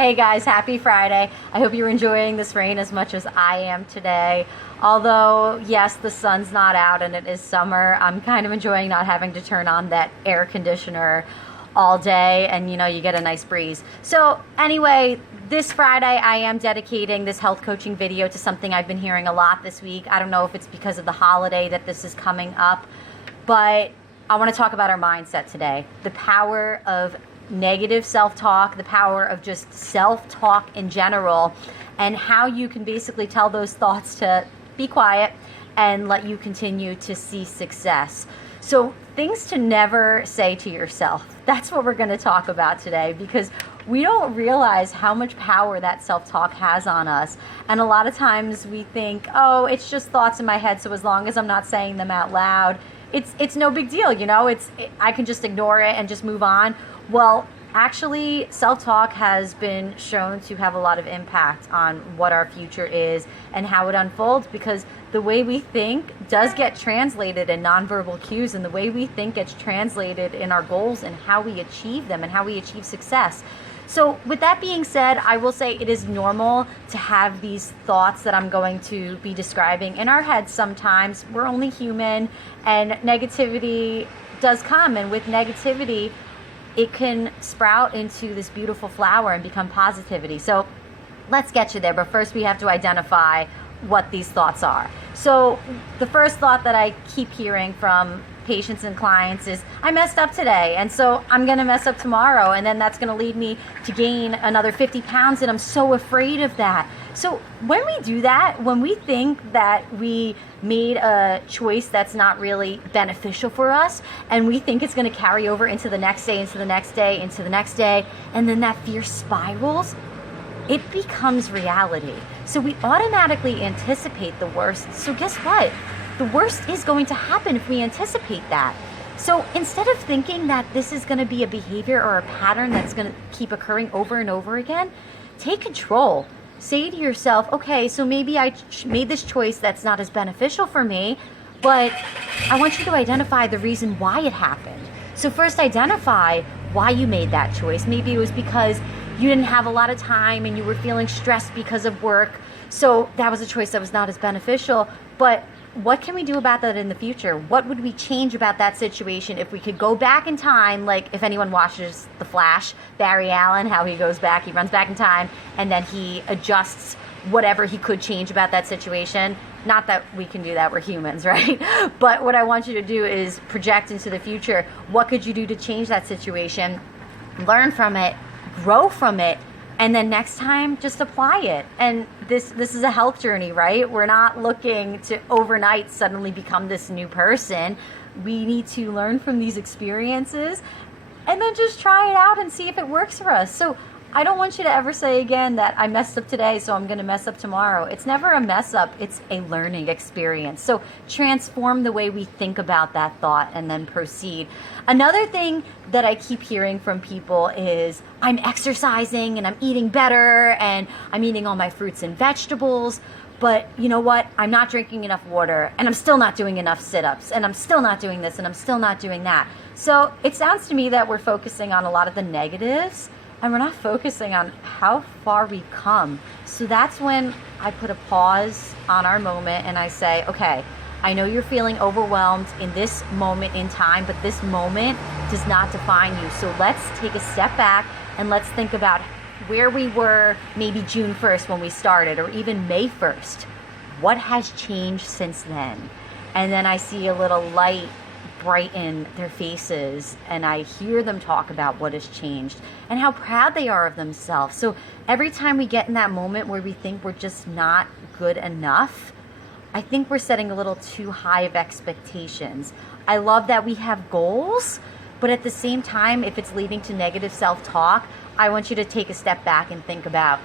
Hey guys, happy Friday. I hope you're enjoying this rain as much as I am today. Although, yes, the sun's not out and it is summer, I'm kind of enjoying not having to turn on that air conditioner all day and you get a nice breeze. So anyway, this Friday I am dedicating this health coaching video to something I've been hearing a lot this week. I don't know if it's because of the holiday that this is coming up, but I want to talk about our mindset today. The power of negative self-talk, the power of just self-talk in general, and how you can basically tell those thoughts to be quiet and let you continue to see success. So things to never say to yourself. That's what we're going to talk about today, because we don't realize how much power that self-talk has on us. And a lot of times we think, oh, it's just thoughts in my head, so as long as I'm not saying them out loud, it's no big deal, I can just ignore it and just move on. Well, actually, self-talk has been shown to have a lot of impact on what our future is and how it unfolds, because the way we think does get translated in nonverbal cues, and the way we think gets translated in our goals and how we achieve them and how we achieve success. So with that being said, I will say it is normal to have these thoughts that I'm going to be describing in our heads sometimes. We're only human, and negativity does come, and with negativity, it can sprout into this beautiful flower and become positivity. So let's get you there, but first we have to identify what these thoughts are. So the first thought that I keep hearing from patients and clients is, I messed up today, and so I'm gonna mess up tomorrow, and then that's gonna lead me to gain another 50 pounds, and I'm so afraid of that. So when we do that, when we think that we made a choice that's not really beneficial for us, and we think it's gonna carry over into the next day, into the next day, into the next day, and then that fear spirals, it becomes reality. So we automatically anticipate the worst. So guess what? The worst is going to happen if we anticipate that. So instead of thinking that this is going to be a behavior or a pattern that's going to keep occurring over and over again, take control. Say to yourself, okay, so maybe I made this choice that's not as beneficial for me, but I want you to identify the reason why it happened. So first identify why you made that choice. Maybe it was because you didn't have a lot of time and you were feeling stressed because of work. So that was a choice that was not as beneficial. But what can we do about that in the future? What would we change about that situation if we could go back in time? Like if anyone watches The Flash, Barry Allen, how he goes back, he runs back in time, and then he adjusts whatever he could change about that situation. Not that we can do that, we're humans, right? But what I want you to do is project into the future. What could you do to change that situation? Learn from it, grow from it, and then next time, just apply it. And this is a health journey, right? We're not looking to overnight suddenly become this new person. We need to learn from these experiences and then just try it out and see if it works for us. So I don't want you to ever say again that I messed up today, so I'm going to mess up tomorrow. It's never a mess up. It's a learning experience. So transform the way we think about that thought and then proceed. Another thing that I keep hearing from people is, I'm exercising and I'm eating better and I'm eating all my fruits and vegetables, but you know what? I'm not drinking enough water and I'm still not doing enough sit-ups and I'm still not doing this and I'm still not doing that. So it sounds to me that we're focusing on a lot of the negatives, and we're not focusing on how far we've come. So that's when I put a pause on our moment and I say, okay, I know you're feeling overwhelmed in this moment in time, but this moment does not define you. So let's take a step back and let's think about where we were maybe June 1st when we started, or even May 1st. What has changed since then? And then I see a little light brighten their faces, and I hear them talk about what has changed and how proud they are of themselves. So every time we get in that moment where we think we're just not good enough, I think we're setting a little too high of expectations. I love that we have goals, but at the same time, if it's leading to negative self-talk, I want you to take a step back and think about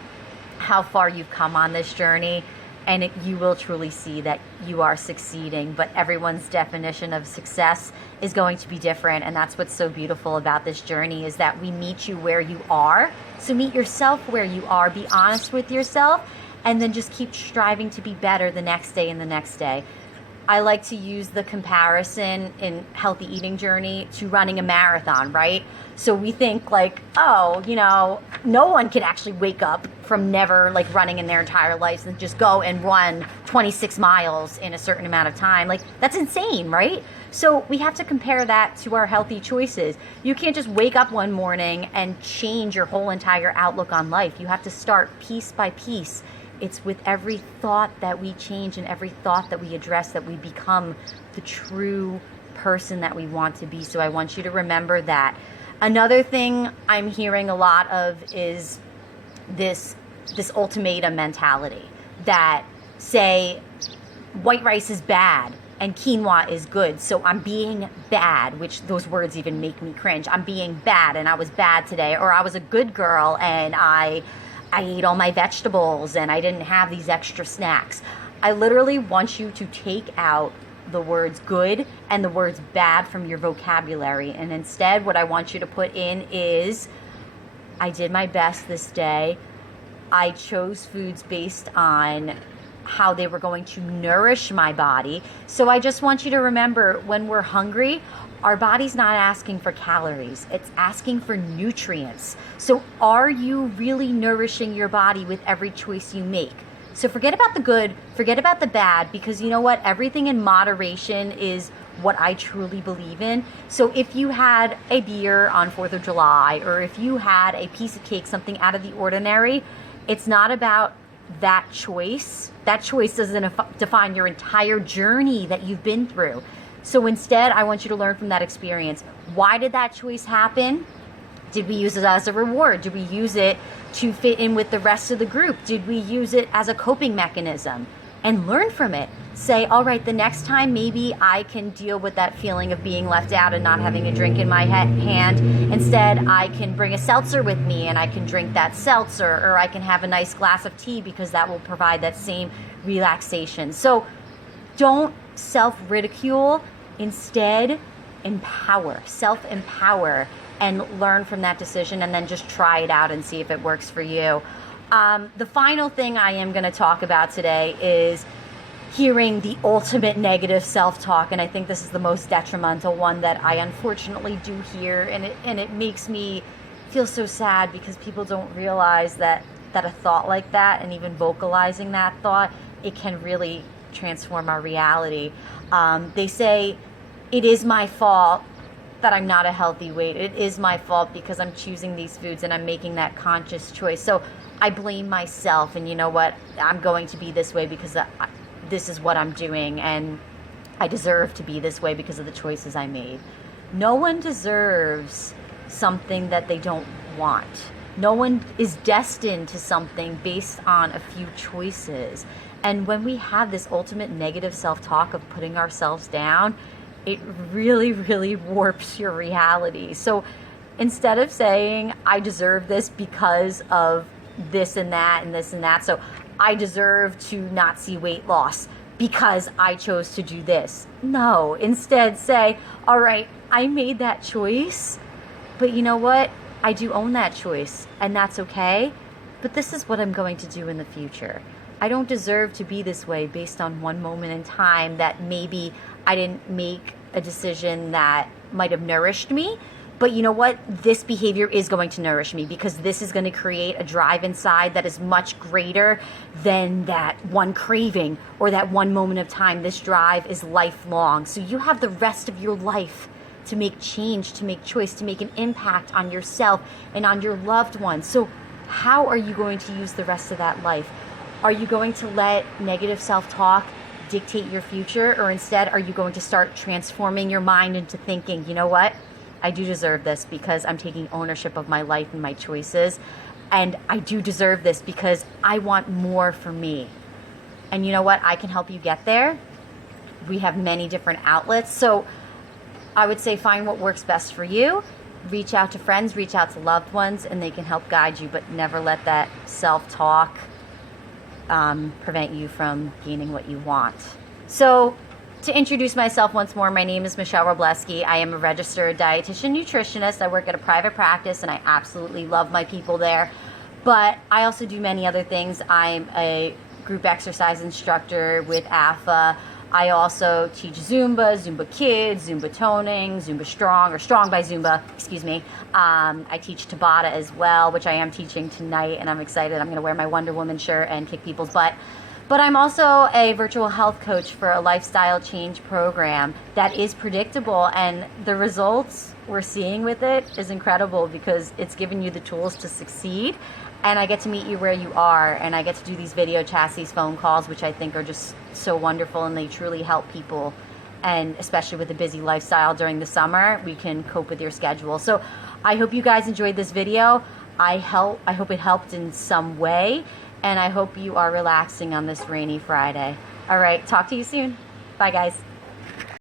how far you've come on this journey, and you will truly see that you are succeeding. But everyone's definition of success is going to be different, and that's what's so beautiful about this journey, is that we meet you where you are. So meet yourself where you are, be honest with yourself, and then just keep striving to be better the next day and the next day. I like to use the comparison in healthy eating journey to running a marathon, right? So we think like, oh, no one can actually wake up from never like running in their entire lives and just go and run 26 miles in a certain amount of time. Like, that's insane, right? So we have to compare that to our healthy choices. You can't just wake up one morning and change your whole entire outlook on life. You have to start piece by piece. It's with every thought that we change and every thought that we address that we become the true person that we want to be. So I want you to remember that. Another thing I'm hearing a lot of is this ultimatum mentality that say white rice is bad and quinoa is good. So I'm being bad, which those words even make me cringe. I'm being bad and I was bad today, or I was a good girl and I ate all my vegetables and I didn't have these extra snacks. I literally want you to take out the words good and the words bad from your vocabulary. And instead, what I want you to put in is, I did my best this day. I chose foods based on how they were going to nourish my body. So I just want you to remember, when we're hungry, our body's not asking for calories, it's asking for nutrients. So are you really nourishing your body with every choice you make? So forget about the good, forget about the bad, because you know what? Everything in moderation is what I truly believe in. So if you had a beer on 4th of July, or if you had a piece of cake, something out of the ordinary, it's not about that choice. That choice doesn't define your entire journey that you've been through. So instead, I want you to learn from that experience. Why did that choice happen? Did we use it as a reward? Did we use it to fit in with the rest of the group? Did we use it as a coping mechanism? And learn from it. Say, all right, the next time maybe I can deal with that feeling of being left out and not having a drink in my hand. Instead, I can bring a seltzer with me and I can drink that seltzer, or I can have a nice glass of tea because that will provide that same relaxation. So don't self-ridicule. Instead, empower, self-empower, and learn from that decision, and then just try it out and see if it works for you. The final thing I am going to talk about today is hearing the ultimate negative self-talk, and I think this is the most detrimental one that I unfortunately do hear, and it makes me feel so sad because people don't realize that a thought like that, and even vocalizing that thought, it can really transform our reality. They say, it is my fault that I'm not a healthy weight. It is my fault because I'm choosing these foods and I'm making that conscious choice. So I blame myself, and you know what? I'm going to be this way because this is what I'm doing, and I deserve to be this way because of the choices I made. No one deserves something that they don't want. No one is destined to something based on a few choices. And when we have this ultimate negative self-talk of putting ourselves down, it really, really warps your reality. So instead of saying, I deserve this because of this and that and this and that, so I deserve to not see weight loss because I chose to do this. No, instead say, all right, I made that choice, but you know what? I do own that choice, and that's okay. But this is what I'm going to do in the future. I don't deserve to be this way based on one moment in time that maybe I didn't make a decision that might have nourished me. But you know what? This behavior is going to nourish me because this is going to create a drive inside that is much greater than that one craving or that one moment of time. This drive is lifelong. So you have the rest of your life to make change, to make choice, to make an impact on yourself and on your loved ones. So how are you going to use the rest of that life? Are you going to let negative self-talk dictate your future, or instead are you going to start transforming your mind into thinking, you know what? I do deserve this because I'm taking ownership of my life and my choices, and I do deserve this because I want more for me. And you know what? I can help you get there. We have many different outlets. So I would say find what works best for you. Reach out to friends, reach out to loved ones, and they can help guide you, but never let that self-talk prevent you from gaining what you want. So to introduce myself once more, my name is Michelle Robleski. I am a registered dietitian nutritionist. I work at a private practice and I absolutely love my people there. But I also do many other things. I'm a group exercise instructor with AFA. I also teach Zumba, Zumba Kids, Zumba Toning, Zumba Strong, or Strong by Zumba, excuse me. I teach Tabata as well, which I am teaching tonight, and I'm excited. I'm going to wear my Wonder Woman shirt and kick people's butt. But I'm also a virtual health coach for a lifestyle change program that is predictable, and the results we're seeing with it is incredible because it's giving you the tools to succeed, and I get to meet you where you are, and I get to do these video chats, these phone calls, which I think are just so wonderful, and they truly help people. And especially with a busy lifestyle during the summer, we can cope with your schedule. So I hope you guys enjoyed this video. I hope it helped in some way, and I hope you are relaxing on this rainy Friday. All right, talk to you soon. Bye, guys.